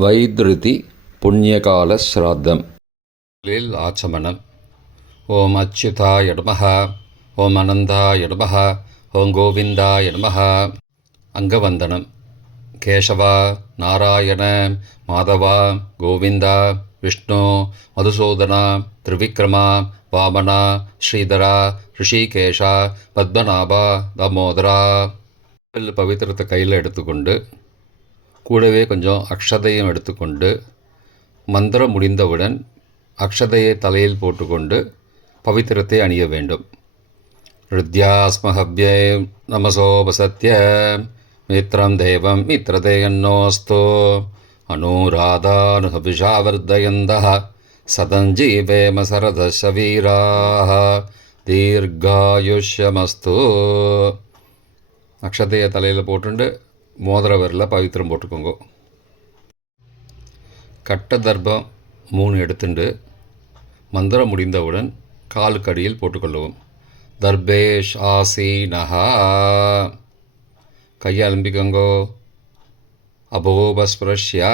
வைத்ருதி புண்ணியகால ஸ்ராத்தம் ஆச்சமனம். ஓம் அச்சுதாய நமஹ, ஓம் அனந்தாய நமஹ, ஓம் கோவிந்தாய நமஹ. அங்கவந்தனம். கேசவா, நாராயண, மாதவா, கோவிந்தா, விஷ்ணு, மதுசூதனா, திரிவிக்ரமா, வாமனா, ஸ்ரீதரா, ரிஷிகேஷா, பத்மநாபா, தாமோதரா. பவித்திரத்தை கையில் எடுத்துக்கொண்டு கூடவே கொஞ்சம் அக்ஷதையும் எடுத்துக்கொண்டு மந்திரம் முடிந்தவுடன் அக்ஷதையை தலையில் போட்டுக்கொண்டு பவித்திரத்தை அணிய வேண்டும். ருத்யாஸ்மஹவ்யே நமசோபசத்ய மித்ரம் தேவம் மித்ரதேயன்னோஸ்தோ அனுராதானுஹவிஷாவர்தயந்தः சதஞ்சீவேம சரதசவீராः தீர்காயுஷ்யமஸ்து. அக்ஷதையை தலையில் போட்டுண்டு மோதிர விரலில் பவித்திரம் போட்டுக்கோங்க. கட்ட தர்பம் 3 எடுத்துண்டு மந்திரம் முடிந்தவுடன் காலுக்கு அடியில் போட்டுக்கொள்ளவும். தர்பேஷ் ஆசீனஹா. கையை அலம்பிக்கோங்கோ. அபோபஸ்பிரஷ்யா.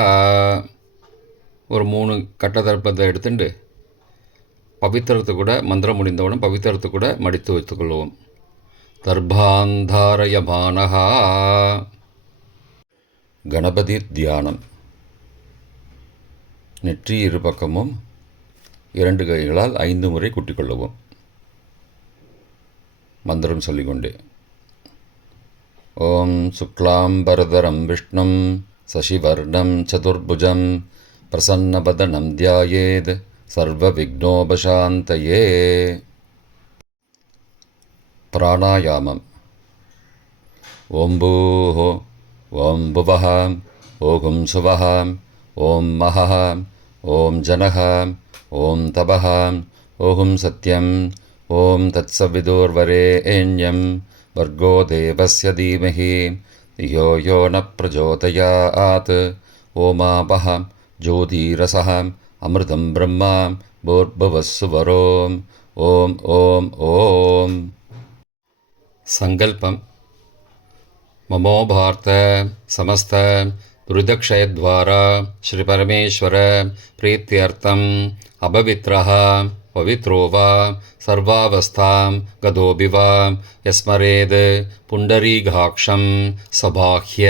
ஒரு 3 கட்ட தர்ப்பத்தை எடுத்துட்டு பவித்திரத்தை கூட மந்திரம் முடிந்தவுடன் பவித்திரத்தை கூட மடித்து வைத்துக்கொள்வோம். தர்பாந்தாரயமானஹா. கணபதி தியானம். நெற்றி இரு பக்கமும் 2 கைகளால் 5 முறை குட்டிக்கொள்ளவும். மந்திரம் சொல்லிக்கொண்டே. ஓம் சுக்லாம்பரதரம் விஷ்ணும் சசிவர்ணம் சதுர்புஜம் பிரசன்னபதனம் தியாயேத் சர்வ விக்னோபசாந்தயே. பிராணாயாமம். ஓம் பூஹோ, ஓம் புவஹ, ஓம் சுவஹ, ஓம் மஹஹ, ஓம் ஜனஹ, ஓம் தபஹ, ஓம் சத்யம், ஓம் தத்சவிதுர்வரேண்யம் வர்கோ தேவஸ்ய தீமஹி தியோ யோ ந பிரச்சோதயாத். ஓமாபஹ ஜோதிரசஹ அமிர்தம் பிரம்மா பூர்புவஸ்ஸுவரோம். ஓம் ஓம் ஓம். சங்கல்பம். ममो भारत समस्त दुरितक्षयद्वारा श्रीपरमेश्वर प्रीत्यर्थम् अपवित्रः पवित्रो वा सर्वावस्थां गतोऽपि वा यस्मरेद् पुण्डरीकाक्षं सबाह्य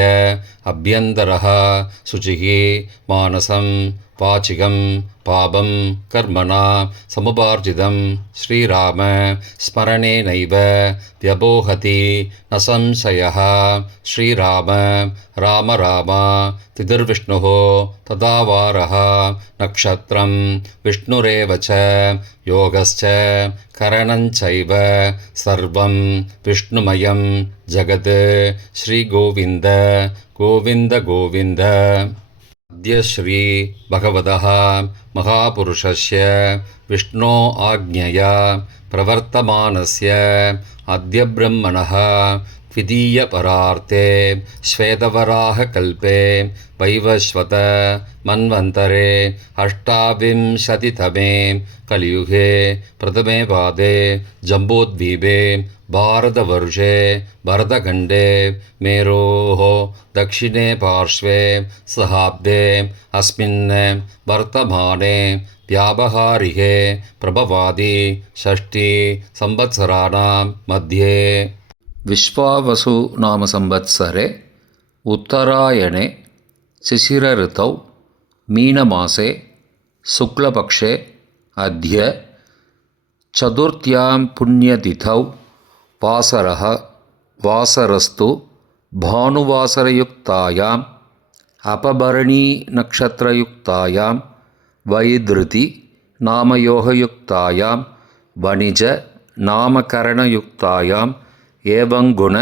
अभ्यन्तरः शुचिः मानसं वाचिकं पापं कर्मणा समुपार्जितं श्रीराम स्मरणेनैव व्यपोहति न संशयः. श्रीराम राम राम तिथिर्विष्णुः तदावारः नक्षत्रं विष्णुरेव च योगश्च करणञ्चैव सर्वं विष्णुमयं जगत्. श्रीगोविन्द गोविन्द गोविन्द. अद्य श्री भगवतः महापुरुषस्य विष्णो आज्ञया प्रवर्तमानस्य अद्य ब्रह्मणः द्वितीयपरार्थे श्वेतवराहकल्पे वैवस्वत मन्वन्तरे 28तमे कलियुगे प्रथमे पादे जम्बूद्वीपे भारतवर्षे भरतखण्डे मेरोः दक्षिणे पार्श्वे सहाब्दे अस्मिन् वर्तमाने व्यावहारिके प्रभवादि 6 संवत्सराणां मध्ये विश्वावसु नाम संवत्सरे उत्तरायणे शिशिरऋतौ मीनमासे शुक्लपक्षे अद्य चतुर्थ्यां पुण्यतिथौ वासरस्तु भानुवासरयुक्तायाम् अपभरणीनक्षत्रयुक्तायां वैधृति नामयोगयुक्तायां वणिज नामकरणयुक्तायाम् एवं गुण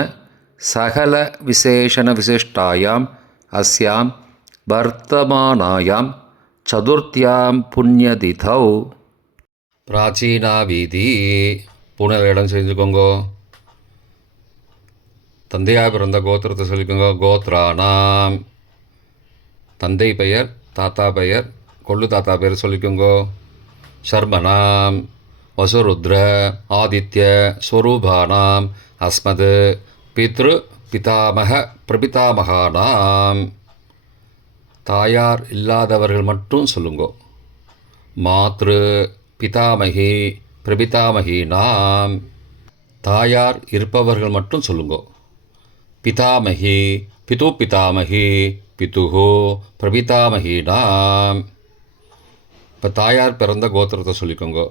सकलविशेषणविशिष्टायाम् अस्यां वर्तमानायां चतुर्थ्यां पुण्यतिथौ. பிராச்சீனா வீதி. பூனல் இடம் செஞ்சுக்கோங்கோ. தந்தையாக பிறந்த கோத்திரத்தை சொல்லிக்கோங்க. கோத்ரானாம். தந்தை பெயர், தாத்தா பெயர், கொள்ளு தாத்தா பெயர் சொல்லிக்கோங்கோ. சர்மனாம் வசுருத்ர ஆதித்ய ஸ்வரூபானாம் அஸ்மத் பித்ரு பிதாமக பிரபிதாமகானாம். தாயார் இல்லாதவர்கள் மட்டும் சொல்லுங்கோ. மாத்ரு பிதாமகி பிரபிதாமகி நாம். தாயார் இருப்பவர்கள் மட்டும் சொல்லுங்கோ. பிதாமகி பிது பிதாமகி பிதுஹோ பிரபிதாமகி நாம். இப்போ தாயார் பிறந்த கோத்திரத்தை சொல்லிக்கோங்க.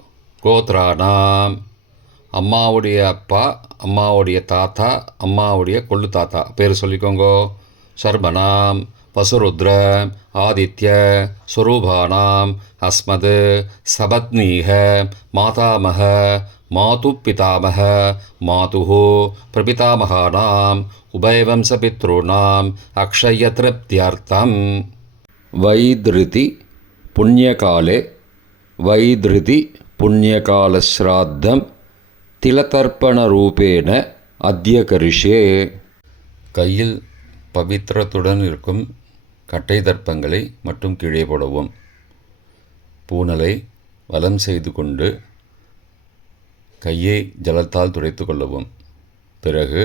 கோத்ரானாம். அம்மாவுடைய அப்பா, அம்மாவுடைய தாத்தா, அம்மாவுடைய கொள்ளு தாத்தா பேர் சொல்லிக்கோங்க. சர்மனாம் வசுருத்ர ஆதித்ய ஸ்வரூபானாம் அஸ்மத் சபத்னீக மாதாமக மாது பிதாமக மாதுஹோ பிரபிதாமகானாம் உபயவம்சபித்ருணாம் அக்ஷய திருப்தியர்த்தம். வைத்ருதி புண்ணியகாலே வைத்ருதி புண்ணியகாலஸ்ராத்தம் திலதர்ப்பணரூபேண அத்ய கரிஷ்யே. கையில் பவித்திரத்துடன் இருக்கும் கட்டை தர்ப்பங்களை மட்டும் கீழே போடவும். பூனலை வலம் செய்து கொண்டு கையை ஜலத்தால் துடைத்து கொள்ளவும். பிறகு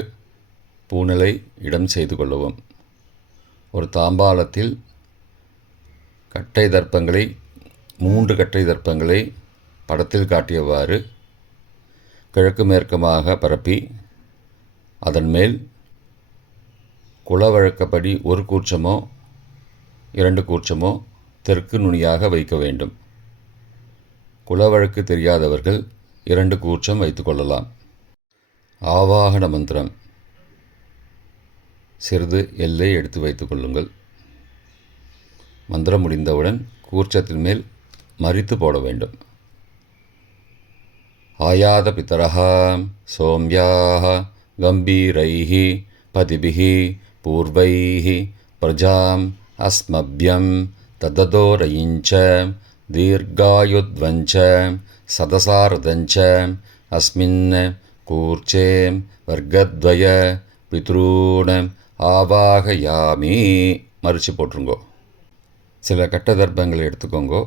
பூனலை இடம் செய்து கொள்ளவும். ஒரு தாம்பாளத்தில் கட்டை தர்ப்பங்களை 3 கட்டை தர்ப்பங்களை படத்தில் காட்டியவாறு கிழக்கு மேற்குமாக பரப்பி அதன் மேல் குலவழக்கப்படி 1 கூர்ச்சமோ 2 கூர்ச்சமோ தெற்கு நுனியாக வைக்க வேண்டும். குலவழக்கு தெரியாதவர்கள் 2 கூர்ச்சம் வைத்து கொள்ளலாம். ஆவாகன மந்திரம் சிறிது எல்லை எடுத்து வைத்துக் கொள்ளுங்கள். மந்திரம் முடிந்தவுடன் கூர்ச்சத்தின் மேல் மறித்து போட வேண்டும். ஆயாத பிதரஹ சோம்யாக கம்பீரைஹி பதிபிஹி பூர்வைஹி பிரஜாம் அஸ்மப்யம் தததோரயிஞ்ச தீர்காயுத்வஞ்ச சதசாரதஞ்ச அஸ்மின் கூர்ச்சே வர்க்கத்வய பித்ரூண ஆவாகயாமி. மறித்து போட்டுருங்கோ. சில கட்ட தர்ப்பங்களை எடுத்துக்கோங்கோ.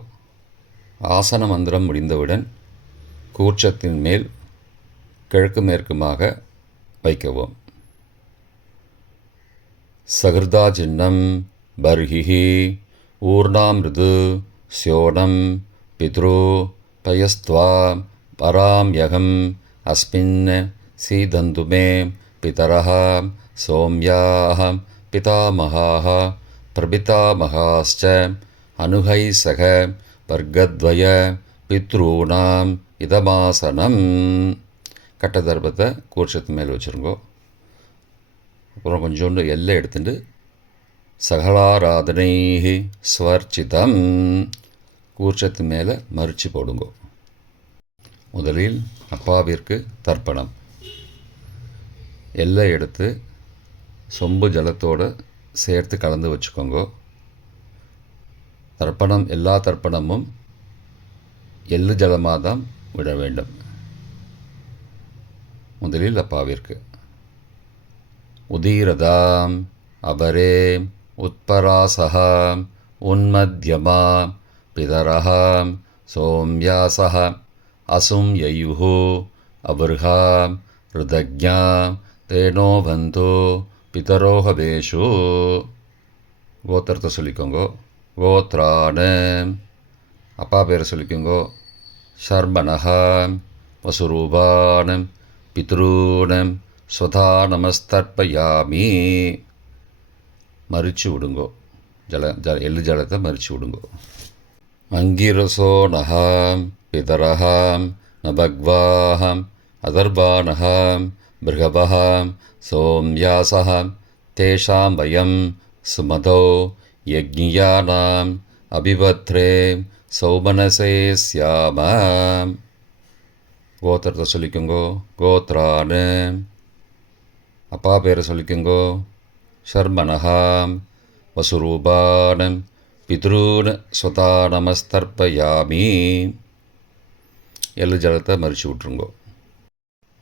ஆசன மந்திரம் முடிந்தவுடன் கூர்ச்சத்தின் மேல் கிழக்கு மேற்குமாக வைக்கவும். சகிருதா சின்னம் பர்ஹிஹி ஊர்ணாமிருது ஸ்யோனம் பித்ரு பயஸ்த்வா பராம்யகம் அஸ்மின் சீதந்துமே பிதரஹ சோம்யாஹ பிதாமகாஹ பிரபிதாமகாஸ்ச அனுகைசக வர்க்கத்வய பித்ரூணாம் இதமாசனம். கட்ட தர்ப்பத்தை கூர்ச்சத்து மேல் வச்சுருங்கோ. அப்புறம் கொஞ்சோண்டு எல்லை எடுத்துட்டு சகலாராதனை ஸ்வர்ச்சிதம் கூர்ச்சத்து மேலே மறித்து போடுங்கோ. முதலில் அப்பாவிற்கு தர்ப்பணம். எல்லை எடுத்து சொம்பு ஜலத்தோடு சேர்த்து கலந்து வச்சுக்கோங்க. தர்ப்பணம் எல்லா தர்ப்பணமும் எள்ளு ஜலமாக தான் விட வேண்டும். முதலில் அப்பாவிற்கு உதீரதாம் அபரே உத்பராசஹ உன்மத்யமா பிதரஹ சோம்யாசஹ அசும் யயுஹு அபர்ஹா ருதக்ஞா தேனோ பந்தோ பிதரோஹவேஷு. கோத்திரத்தை சொல்லிக்கோங்கோ. கோத்ரான. அப்பா பேரை சொல்லிக்கோங்கோ. ஷர்மணஹ வசுரூபான பித்ரூணம் ஸ்வதா நமஸ்தர்ப்பயாமி. மறித்து விடுங்கோ. எள்ளு ஜலத்தை மறித்து விடுங்கோ. அங்கிரசோனஹாம் பிதரஹாம் நபக்வாஹாம் அதர்பானஹாம் பிருகவஹாம் சோம்யாசஹாம் தேஷாம் வயம் சுமதோ யக்ஞியானாம் அபிபத்ரே சௌமனசே ஸ்யாமாம். கோத்திரத்தை சொல்லிக்கோங்கோ. கோத்ரானு. அப்பா பேரை சொல்லிக்கோங்கோ. ஷர்மணஹாம் வசுரூபானம் பித்ரூன் ஸ்வதா நமஸ்தர்ப்பயாமி. எள்ளு ஜலத்தை மறித்து விட்ருங்கோ.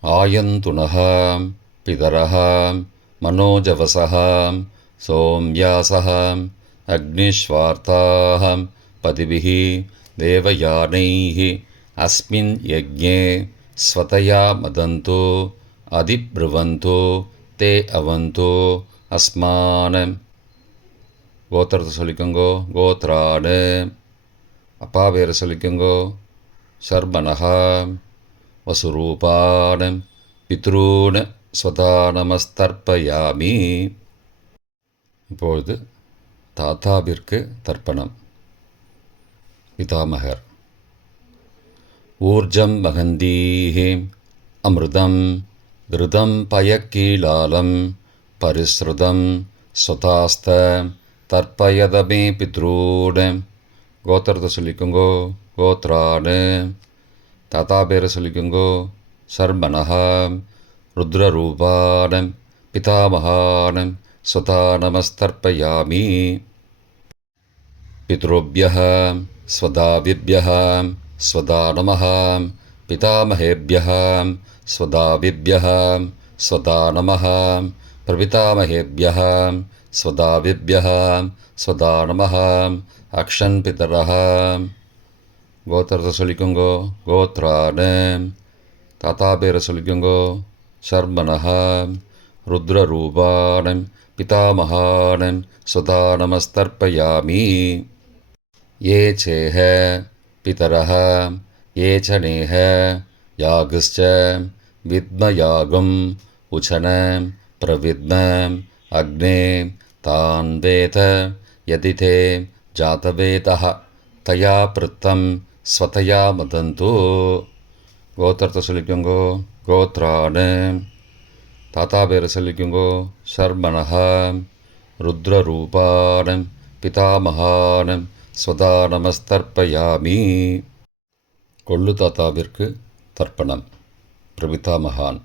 ஆயந்துணஹாம் பிதரஹாம் மனோஜவசஹாம் சோம்யாசஹாம் அக்னிஸ்வார்த்தாஹாம் பதிபிஹி தேவயானைஹி அஸ்மின் யஜ்ஞே ஸ்வதயா மதந்தோ அதிப்ருவந்தோ தே அவந்தோ அஸ்மானம். கோத்திரத்தை சொல்லிக்கோங்கோ. கோத்ராடு. அப்பா பேரை சொல்லிக்கோங்கோ. சர்மனஹா. வசுரூபான் பித்ரூன் ஸ்வதா நமஸ்தர்ப்பயாமி. இப்பொழுது தாத்தாவிற்கு தர்ப்பணம். பிதாமகர். ஊர்ஜம் மகந்தீஹி அமிர்தம் கிருதம் பயக்கீலாலம் பரிஸ்ருதம் ஸ்வதாஸ்த தர்ப்பயதமே பித்ரூன். கோத்திரத்தை சொல்லிக்கோங்கோ. கோத்ராடு. தாத்தா பேரை சொல்லிக்கோங்கோ. சர்மனஹா. ருத்ரரூபான் பிதாமகான் ஸ்வதா நமஸ்தர்ப்பயாமி. பித்ருभ्यः स्वदाविभ्यः स्वदा नमः. पितामहेभ्यः स्वदाविभ्यः स्वदा नमः. प्रपितामहेभ्यः स्वदाविभ्यः स्वदा नमः. अक्षन् पितरः. கோத்திரத்தை சொல்லிக்கோங்கோ. கோத்ரான். தாத்தா பேரை சொல்லிக்கோங்கோ. சர்மனஹா. ருத்ரரூபான் பிதாமகான் ஸ்வதா நமஸ்தர்ப்பயாமி. ये चेह पितरः ये च नेह यागश्च विद्मयागम् उचन प्रविद्म अग्ने तान् वेद यदि ते जातवेदः तया पृत्तं स्वतया मदन्तु. கோத்திரத்தை சொல்லிக்கோங்கோ. கோத்ரான். தாத்தா பேரை சொல்லிக்கோங்கோ. சர்மனஹா. ருத்ரரூபான் பிதாமகான் ஸ்வதா நமஸ்தர்ப்பயாமி. கொள்ளு தாத்தாவிற்கு தர்ப்பணம். பிரபிதாமகான்.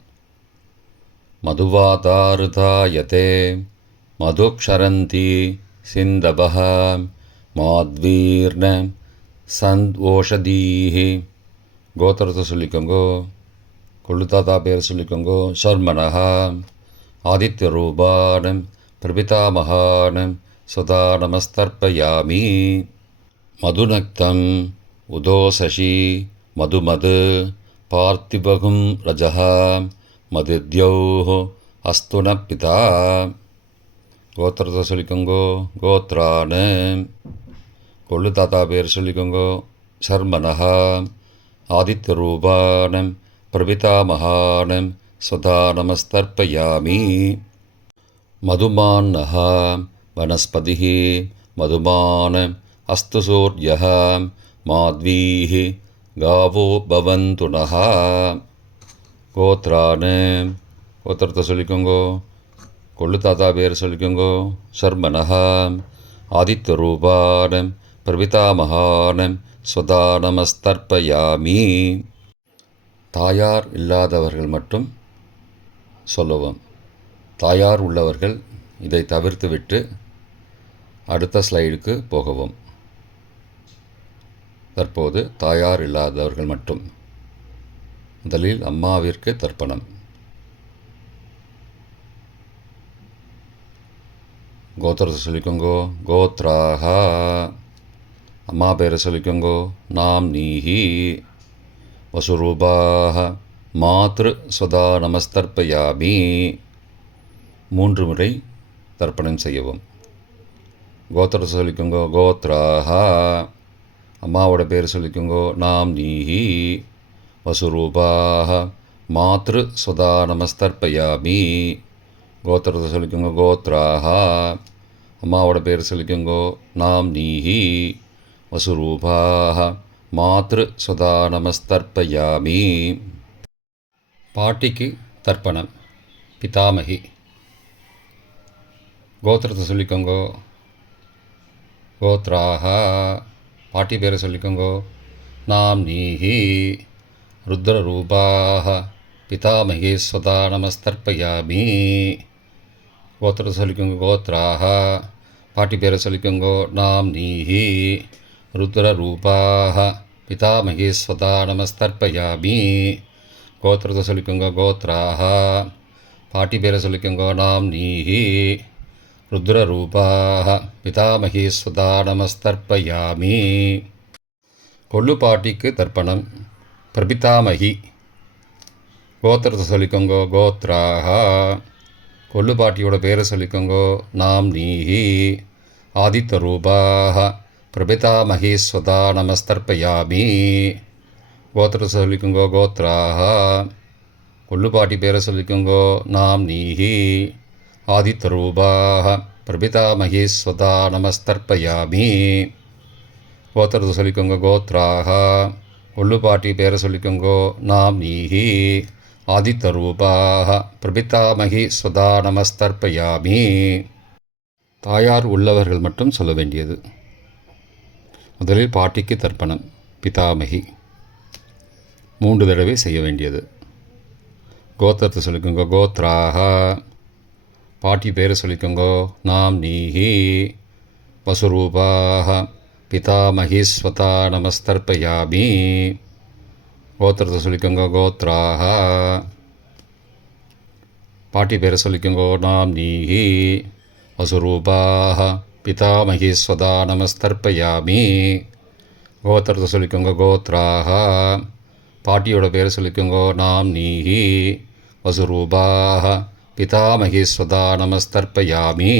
மதுவாதாருதாயதே மதுக்ஷரந்தி சிந்தபஹ மாத்வீர்ண சந்த்வோஷதீஹி. கோத்திரத்தை சொல்லிக்கோங்கோ. கொள்ளு தாத்தா பேர் சொல்லிக்கோங்கோ. சர்மனஹா. ஆதித்யரூபான் பிரபிதாமகான் ஸ்வதா நமஸ்தர்ப்பயாமி. மதுநக்தம் உதோசசி மதுமது பார்த்திபகும் ரஜः மதித்யௌः அஸ்துன பிதா. கோத்திரத்தை சொல்லிக்கோங்கோ. கோத்ரான். கொள்ளு தாத்தா பேர் சொல்லிக்கோங்கோ. சர்மனஹா. ஆதித்யரூபான் பிரபிதாமகான் ஸ்வதா நமஸ்தர்ப்பயாமி. மதுமான்னः वनस्पतिः मधुमान् अस्तु सूर्यः माध्वीः गावो भवन्तु नः. கோத்ரான். கோத்திரத்தை சொல்லிக்கோங்கோ. கொள்ளு தாத்தா பேர் சொல்லிக்கோங்கோ. சர்மனஹா. ஆதித்யரூபான் பிரபிதாமகான் ஸ்வதா நமஸ்தர்ப்பயாமி. தாயார் இல்லாதவர்கள் மட்டும் சொல்லவும். தாயார் உள்ளவர்கள் இதை தவிர்த்துவிட்டு அடுத்த ஸ்லைடுக்கு போகவும். தற்போது தாயார் இல்லாதவர்கள் மட்டும். முதலில் அம்மாவிற்கு தர்ப்பணம். கோத்திரத்தை சொல்லிக்கோங்கோ. கோத்ராஹா. அம்மா பேரை சொல்லிக்கோங்கோ. நாம் நீஹி. வசுரூபாஹ மாத்ரு ஸ்வதா நமஸ்தர்ப்பயாமி. 3 முறை தர்ப்பணம் செய்யவும். கோத்திரத்தை சொல்லிக்கோங்கோ. கோத்ராஹா. அம்மாவோட பேர் சொல்லிக்கோங்கோ. நாம் நீஹி. வசுரூபாஹ மாத்ரு ஸ்வதா நமஸ்தர்ப்பயாமி. கோத்திரத்தை சொல்லிக்கோங்கோ. கோத்ராஹா. அம்மாவோட பேர் சொல்லிக்கோங்கோ. நாம் நீஹி. வசுரூபாஹ மாத்ரு ஸ்வதா நமஸ்தர்ப்பயாமி. பாட்டிக்கு தர்ப்பணம். பிதாமகி. கோத்திரத்தை சொல்லிக்கோங்கோ. கோத்ராஹா. பாட்டி பேரை சொல்லிக்கோங்கோ. நாம் நீஹி. ருத்ரரூபாஹ பிதாமகி ஸ்வதா நமஸ்தர்ப்பயாமி. கோத்திரத்தை சொல்லிக்கோங்கோ. கோத்ராஹா. பாட்டி பேரை சொல்லிக்கோங்கோ. நாம் நீஹி. ருத்ரரூபாஹ பிதாமகி ஸ்வதா நமஸ்தர்ப்பயாமி. கோத்திரத்தை சொல்லிக்கோங்கோ. கோத்ராஹா. பாட்டி பேரை சொல்லிக்கோங்கோ. நாம் நீஹி. ருத்ரரூபாஹ பிதாமகி ஸ்வதா நமஸ்தர்ப்பயாமி. கொள்ளு பாட்டிக்கு தர்ப்பணம். பிரபிதாமகி. கோத்திரத்தை சொல்லிக்கோங்கோ. கோத்ராஹா. கொள்ளு பாட்டியோட பேரை சொல்லிக்கோங்கோ. நாம் நீஹி. ஆதித்தரூபாः பிரபிதாமகீஸ்வதா நமஸ்தர்ப்பயாமி. கோத்திரத்தை சொல்லிக்கோங்கோ கோத்ராக. கொள்ளுப்பாட்டி பேரை சொல்லிக்கோங்கோ நாம்னீஹி. ஆதித்தரூபாः பிரபிதாமகீஸ்வதா நமஸ்தர்ப்பயாமி. கோத்திரத்தை சொல்லிக்கோங்க கோத்ராக. கொள்ளுப்பாட்டி பேரை சொல்லிக்கோங்கோ நாம்னீஹி. ஆதித்தரூபாः பிரபிதாமகீஸ்வதா நமஸ்தர்ப்பயாமி. தாயார் உள்ளவர்கள் மட்டும் சொல்ல வேண்டியது. முதலில் பாட்டிக்கு தர்ப்பணம் பிதாமகி 3 தடவை செய்ய வேண்டியது. கோத்திரத்தை சொல்லிக்கோங்க கோத்ராக. பாட்டி பேரை சொல்லிக்கோங்கோ நாம்னீஹி. வசுரூபாக பிதாமகீஸ்வதா நமஸ்தர்ப்பயாமி. கோத்திரத்தை சொல்லிக்கோங்க கோத்ராக. பாட்டி பேரை சொல்லிக்கோங்கோ நாம்னீஹி. வசுரூபாக பிதாமகீஸ்வதா நமஸ்தர்ப்பயாமி. கோத்திரத்தை சொல்லிக்கோங்க கோத்ராக. பாட்டியோட பேரை சொல்லிக்கோங்கோ நாம்னீஹி. வசுரூபாக பிதாமகீஸ்வதா நமஸ்தர்ப்பயாமி.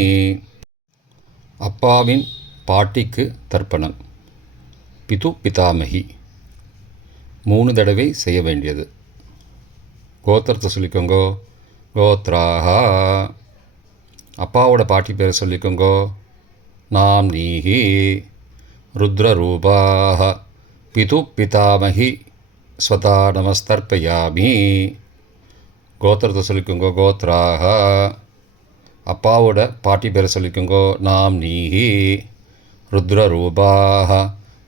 அப்பாவின் பாட்டிக்கு தர்ப்பணம் பிது பிதாமகி 3 தடவை செய்ய வேண்டியது. கோத்திரத்தை சொல்லிக்கோங்கோ கோத்ராக. அப்பாவோட பாட்டி பேரை சொல்லிக்கோங்கோ நாம்னீஹி. ருத்ரரூபாக பிது பிதாமகி ஸ்வதா நமஸ்தர்ப்பயாமி. கோத்திரத்தை சொல்லிக்கோங்கோ கோத்ராக. அப்பாவோட பாட்டி பேரை சொல்லிக்கோங்கோ நாம்னீஹி. ருத்ரரூபாக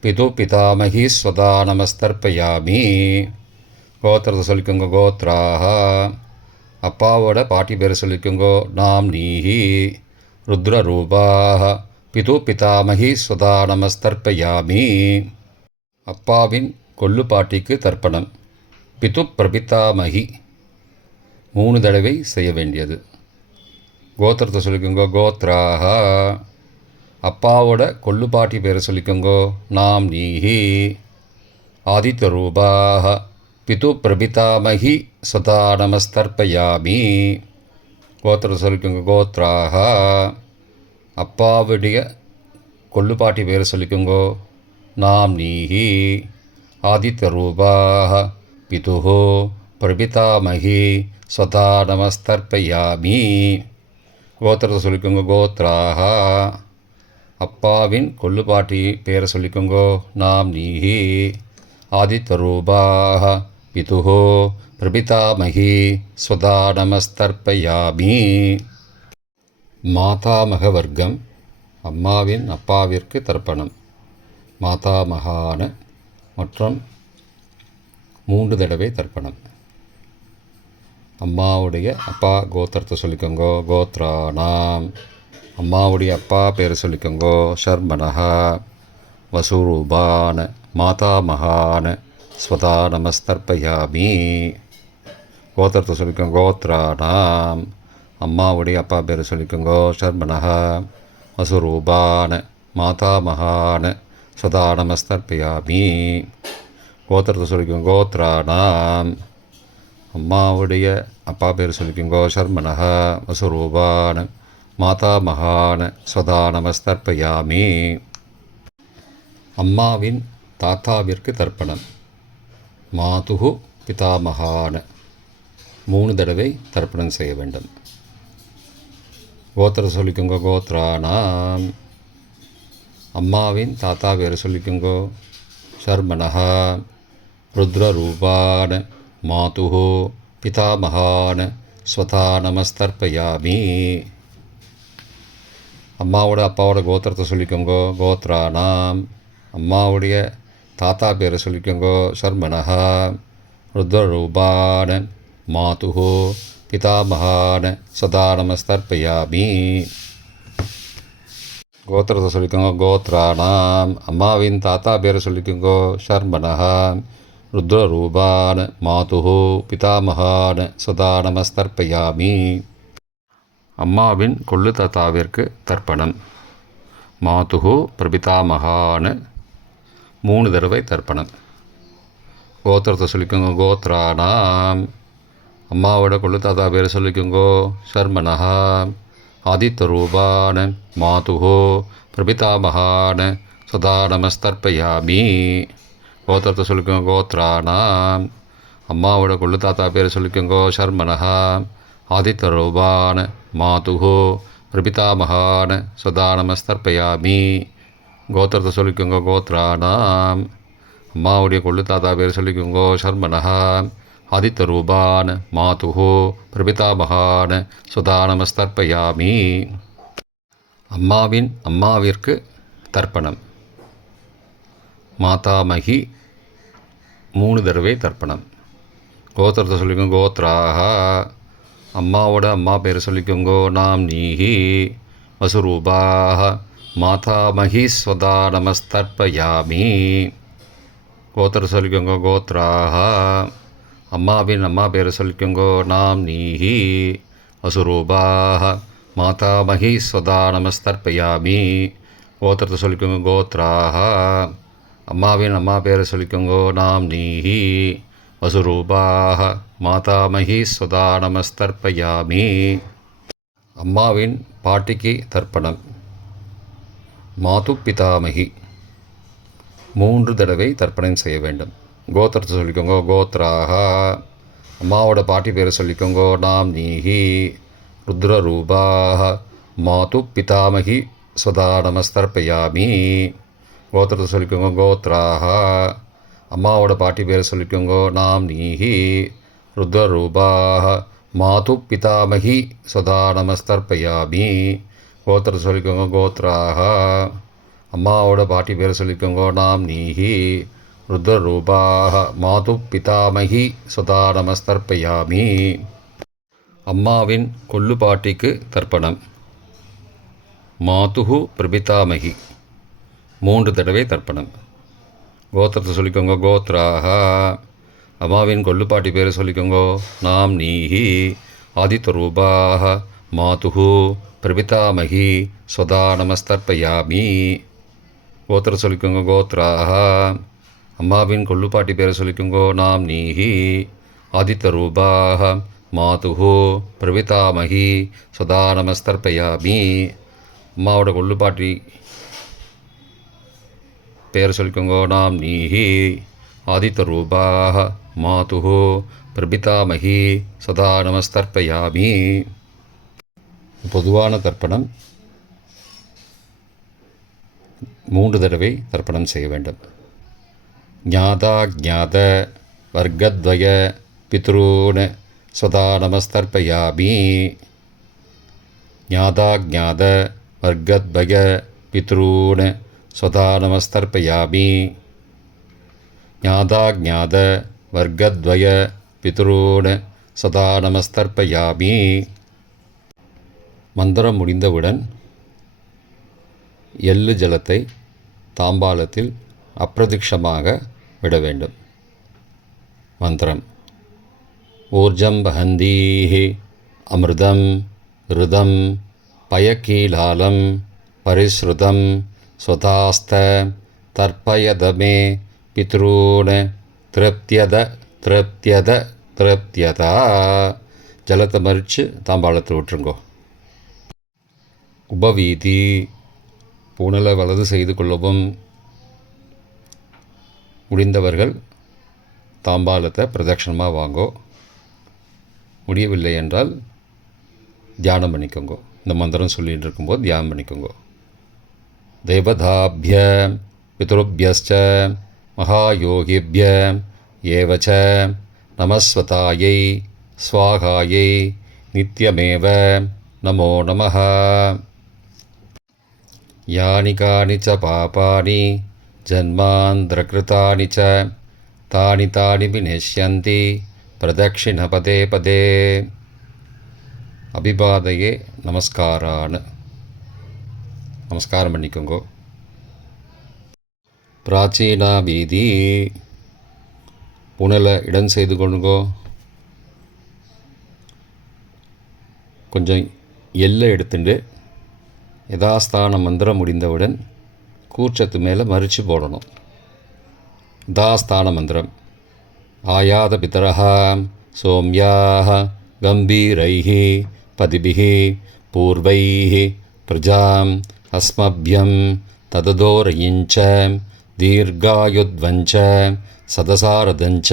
பிது பிதாமகி ஸ்வதா நமஸ்தர்ப்பயாமி. கோத்திரத்தை சொல்லிக்கோங்க கோத்ராக. அப்பாவோட பாட்டி பேரை சொல்லிக்கோங்கோ நாம்னீஹி. ருத்ரரூபாக பிது பிதாமகி ஸ்வதா நமஸ்தர்ப்பயாமி. அப்பாவின் கொள்ளு பாட்டிக்கு தர்ப்பணம் பிது பிரபிதாமகி 3 தடவை செய்ய வேண்டியது. கோத்திரத்தை சொல்லிக்கோங்கோ கோத்ராக. அப்பாவோட கொள்ளு பாட்டி பேரை சொல்லிக்கோங்கோ நாம்னீஹி. ஆதித்யரூபாக பிது பிரபிதாமகி ஸ்வதா நமஸ்தர்ப்பயாமி. கோத்திரத்தை சொல்லிக்கோங்க கோத்ராக. அப்பாவுடைய கொள்ளுப்பாட்டி பேரை சொல்லிக்கோங்கோ நாம்னீஹி. ஆதித்யரூபாக பிதுஹோ பிரபிதாமகி ஸ்வதா நமஸ்தர்ப்பயாமி. கோத்திரத்தை சொல்லிக்கோங்க கோத்ராக. அப்பாவின் கொள்ளுப்பாட்டி பேரை சொல்லிக்கோங்கோ நாம்னீஹி. ஆதித்யரூபாக பிதுஹோ பிரபிதாமகி ஸ்வதா நமஸ்தர்ப்பயாமி. மாதாமக வர்க்கம் அம்மாவின் அப்பாவிற்கு தர்ப்பணம் மாதாமகான மற்றும் 3 தடவை தர்ப்பணம். அம்மாவுடைய அப்பா கோத்திரத்தை சொல்லிக்கோங்கோ கோத்ரானாம். அம்மாவுடைய அப்பா பேரை சொல்லிக்கோங்கோ ஷர்மனஹா. வசுரூபான மாதாமகான ஸ்வதா நமஸ்தர்ப்பயாமி. கோத்திரத்தை சொல்லிக்கோங்க கோத்ரானாம். அம்மாவுடைய அப்பா பேரை சொல்லிக்கோங்கோ ஷர்மனஹா. வசுரூபான மாதாமகான ஸ்வதா நமஸ்தர்ப்பயாமி. கோத்திரத்தை சொல்லிக்கோங்க கோத்ரானாம். அம்மாவுடைய அப்பா பேர் சொல்லிக்கோங்கோ ஷர்மனஹா. வசுரூபான மாதாமகான ஸ்வதா நமஸ்தர்ப்பயாமி. அம்மாவின் தாத்தாவிற்கு தர்ப்பணம் மாதுகு பிதாமகான 3 தடவை தர்ப்பணம் செய்ய வேண்டும். கோத்திர சொல்லிக்கோங்க கோத்ரானாம். அம்மாவின் தாத்தா பேர் சொல்லிக்கோங்கோ ஷர்மனஹா. ருத்ரரூபான மாதுகு பிதாமகான ஸ்வதா நமஸ்தர்ப்பயாமி. அம்மாவோட அப்பாவோட கோத்திரத்தை சொல்லிக்கோங்கோ கோத்ரானாம். அம்மாவுடைய தாத்தா பேரை சொல்லிக்கோங்கோ ஷர்மனஹா. ருத்ரரூபான மாதுகு பிதாமகான சதா நமஸ்தர்ப்பயாமி. கோத்திரத்தை சொல்லிக்கோங்க கோத்ரானாம். அம்மாவின் தாத்தா பேரை சொல்லிக்கோங்கோ ஷர்மனஹா. ருத்ரரூபான மாதுகு பிதாமகான சதா நமஸ்தர்ப்பயாமி. அம்மாவின் கொள்ளு தாத்தாவிற்கு தர்ப்பணம் மாதுகு பிரபிதாமகான 3 தடவை தர்ப்பணம். கோத்திரத்தை சொல்லிக்கோங்க கோத்ரானாம். அம்மாவோட கொள்ளு தாத்தா பேரை சொல்லிக்கோங்கோ ஷர்மனஹா. ஆதித்யரூபான மாதுகு பிரபிதாமகான சதா நமஸ்தர்ப்பயாமி. கோத்திரத்தை சொல்லிக்கோங்க. கோத்ரானாம். அம்மாவோட கொள்ளு தாத்தா பேர் சொல்லிக்கோங்கோ. சர்மனஹா. ஆதித்தரூபான மாதுஹோ பிரபிதாமகான சதா நமஸ்தர்ப்பயாமி. கோத்திரத்தை சொல்லிக்கோங்க. கோத்ரானாம். அம்மாவுடைய கொள்ளு தாத்தா பேர் சொல்லிக்கோங்கோ. சர்மனஹா. ஆதித்தரூபான மாதுஹோ பிரபிதாமகான சதா நமஸ்தர்ப்பயாமி. அம்மாவின் அம்மாவிற்கு தர்ப்பணம். மாதாமகி 3 தடவை தர்ப்பணம். கோத்திரத்தை சொல்லிக்கோங்க. கோத்ராக. அம்மாவோட அம்மா பேர் சொல்லிக்கோங்கோ. நாம் நீஹி வசுரூபாக மாதாமகி ஸ்வதா நமஸ்தர்ப்பயாமி. கோத்திரத்தை சொல்லிக்கோங்க. கோத்ராக. அம்மாவின் அம்மா பேர் சொல்லிக்கோங்கோ. நாம் நீஹி வசுரூபாக மாதாமகி ஸ்வதா நமஸ்தர்ப்பயாமி. கோத்திரத்தை சொல்லிக்கோங்க. கோத்ராக. அம்மாவின் அம்மா பேரை சொல்லிக்கோங்கோ. நாம் நீஹி வசுரூபாக மாதாமகி ஸ்வதா நமஸ்தர்ப்பயாமி. அம்மாவின் பாட்டிக்கு தர்ப்பணம். மாது பிதாமகி 3 தடவை தர்ப்பணம் செய்ய வேண்டும். கோத்திரத்தை சொல்லிக்கோங்க. கோத்ராக. அம்மாவோட பாட்டி பேரை சொல்லிக்கோங்கோ. நாம் நீஹி ருத்ரரூபாக மாது பிதாமகி ஸ்வதா நமஸ்தர்ப்பயாமி. கோத்திரத்தை சொல்லிக்கோங்க. கோத்ராக. அம்மாவோட பாட்டி பேரை சொல்லிக்கோங்கோ. நாம் நீஹி ருத்ரரூபாக மாது பிதாமகி ஸ்வதா நமஸ்தர்ப்பயாமி. கோத்திரத்தை சொல்லிக்கோங்க. கோத்ராக. அம்மாவோட பாட்டி பேரை சொல்லிக்கோங்கோ. நாம் நீஹி ருத்ரரூபாக மாது பிதாமகி ஸ்வதா நமஸ்தர்ப்பயாமி. அம்மாவின் கொள்ளு பாட்டிக்கு தர்ப்பணம். மாதுஹு பிரபிதாமகி 3 தடவை தர்ப்பணம். கோத்திரத்தை சொல்லிக்கோங்க. கோத்ராக. அம்மாவின் கொள்ளுப்பாட்டி பேரை சொல்லிக்கோங்கோ. நாம் நீஹி ஆதித்தரூபாக மாதுஹு பிரபிதாமகி ஸ்வதா நமஸ்தர்ப்பயாமி. கோத்திரத்தை சொல்லிக்கோங்க. கோத்ராக. அம்மாவின் கொள்ளுப்பாட்டி பேரை சொல்லிக்கோங்கோ. நாம் நீஹி ஆதித்தரூபாக மாதுஹு பிரபிதாமகி ஸ்வதா நமஸ்தர்ப்பயாமி. அம்மாவோட கொள்ளுப்பாட்டி பேர் சொல்லிக்கோங்கோ. நாம் நீஹி ஆதித்தரூபாக மாதுஹு பிரபிதாமகி சதா நமஸ்தர்ப்பயாமி. பொதுவான தர்ப்பணம் 3 தடவை தர்ப்பணம் செய்ய வேண்டும். ஞாதா ஜாத வர்க்கத்வய பித்ரூன் சதா நமஸ்தர்ப்பயாமி. ஞாதா ஜாத வர்க்கத்வய பித்ரூன் சதா நமஸ்தர்ப்பயாமி. ஞாதா ஜாத வர்க்கத்வய பித்ரூன் சதா நமஸ்தர்ப்பயாமி. மந்திரம் முடிந்தவுடன் எள்ளு ஜலத்தை தாம்பாளத்தில் அப்பிரதிக்ஷமாக விட வேண்டும். மந்திரம். ஊர்ஜம் வஹந்தீஹி அமிர்தம் ருதம் பயக்கீலாலம் பரிஸ்ருதம் ஸ்வதாஸ்த தர்ப்பயதமே பித்ரூன் திருப்தியத திருப்தியத திருப்தியதா. ஜலத்தை மறித்து தாம்பாளத்தில் விட்டுருங்கோ. உபவீதி. புனலை வலது செய்து கொள்ளவும். முடிந்தவர்கள் தாம்பாளத்தை பிரதட்சணமாக வாங்கோ. முடியவில்லை என்றால் தியானம் பண்ணிக்கோங்கோ. இந்த மந்திரம் சொல்லிகிட்டு இருக்கும்போது தியானம் பண்ணிக்கோங்கோ. தேவதாபிய பித்ருபியஸ்ச மகாயோகிபிய ஏவச்ச நமஸ்வதாயை ஸ்வாகாயை நித்யமேவ நமோ நமः. யானி கானி ச பாபானி ஜன்மாந்திரகிருதானி ச தானி தானி விநஷ்யந்தி பிரதக்ஷிண பதே பதே. அபிபாதையே நமஸ்காரான்னு நமஸ்காரம் பண்ணிக்கோங்கோ. பிராச்சீனா வீதி. புனலை இடம் செய்து கொள்ளுங்கோ. கொஞ்சம் எல்லை எடுத்துட்டு யதாஸ்தான மந்திரம் முடிந்தவுடன் கூர்ச்சத்து மேலே மறித்து போடணும். யதாஸ்தான மந்திரம். ஆயாத பிதரஹ சோம்யாக கம்பீரைஹி பதிபிஹி பூர்வைஹி பிரஜாம் अस्मभ्यं तददोरयिञ्च दीर्घायुध्वञ्च सदसारदञ्च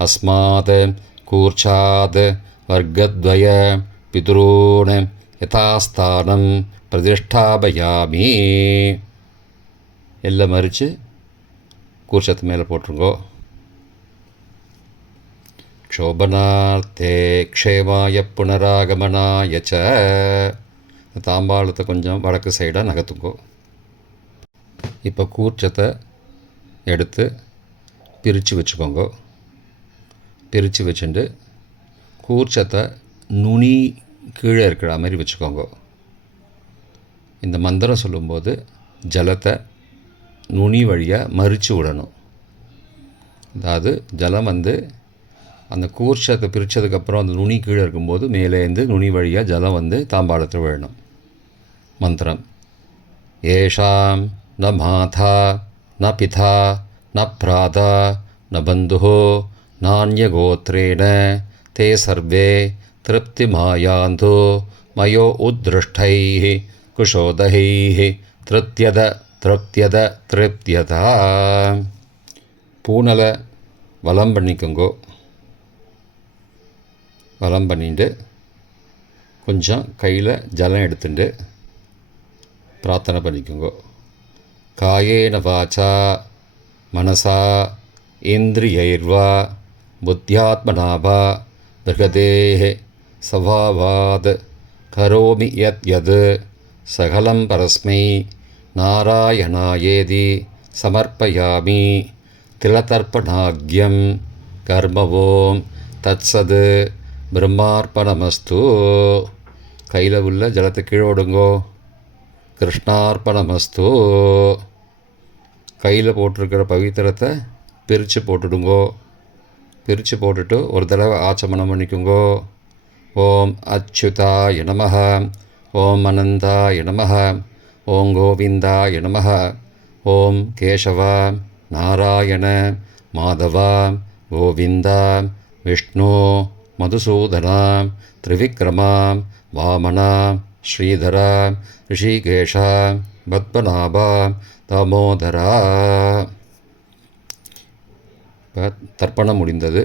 अस्मात् कूर्चात् वर्गद्वय पितॄन् यथास्थानं प्रतिष्ठापयामि. எல்லாம் மறித்து கூர்ச்சத்து மேலே போட்டுருங்கோ. க்ஷோபனார்த்தே க்ஷேமாய புனராகமனாய ச. தாம்பாளத்தை கொஞ்சம் வடக்கு சைடாக நகர்த்துங்கோ. இப்போ கூர்ச்சத்தை எடுத்து பிரித்து வச்சுக்கோங்க. பிரித்து வச்சுட்டு கூர்ச்சத்தை நுனி கீழே இருக்கிற மாதிரி வச்சுக்கோங்க. இந்த மந்திரம் சொல்லும்போது ஜலத்தை நுனி வழியாக மறித்து விடணும். அதாவது ஜலம் அந்த கூர்ச்சத்தை பிரித்ததுக்கப்புறம் அந்த நுனி கீழே இருக்கும்போது மேலேருந்து நுனி வழியாக ஜலம் தாம்பாளத்தில் விழணும். மந்திரம் ஏஷாம் ந மாதா ந பிதா ந பிராதா ந பந்து நானியகோத்ரேண தே சர்வே திருப்திமாயாந்து மயோ உத்ருஷ்டைः குஷோதைः திருப்தியத திருப்தியத திருப்தியதா. பூனலை வலம் பண்ணிக்கோங்கோ. வலம் பண்ணிட்டு கொஞ்சம் கையில் ஜலம் எடுத்துட்டு பிரார்த்தனை பண்ணிக்கோங்கோ. காயேன வாச்சா மனசா இந்திரியைர்வா புத்தியாத்மனாவா பிருகதேः சவாவாத் கரோமி யத் யத் சகலம் பரஸ்மை நாராயணாயேதி சமர்ப்பயாமி. திலதர்ப்பணாக்யம் கர்மவோம் தத்சது பிரம்மார்ப்பணமஸ்து. கையில் உள்ள ஜலத்தை கீழோடுங்கோ. கிருஷ்ணார்ப்பணமஸ்து. கையில் போட்டிருக்கிற பவித்திரத்தை பிரித்து போட்டுடுங்கோ. பிரித்து போட்டுட்டு ஒரு தடவை ஆச்சமனம் பண்ணிக்குங்கோ. ஓம் அச்சுதாய நமஹ, ஓம் அனந்தாய நமஹ, ஓம் கோவிந்தாய நமஹ, ஓம் கேசவா நாராயண மாதவா கோவிந்தா விஷ்ணு மதுசூதனா திரிவிக்ரமா வாமனா ஸ்ரீதரா ரிஷிகேஷா பத்மநாபா தாமோதரா. இப்போ தர்ப்பணம் முடிந்தது.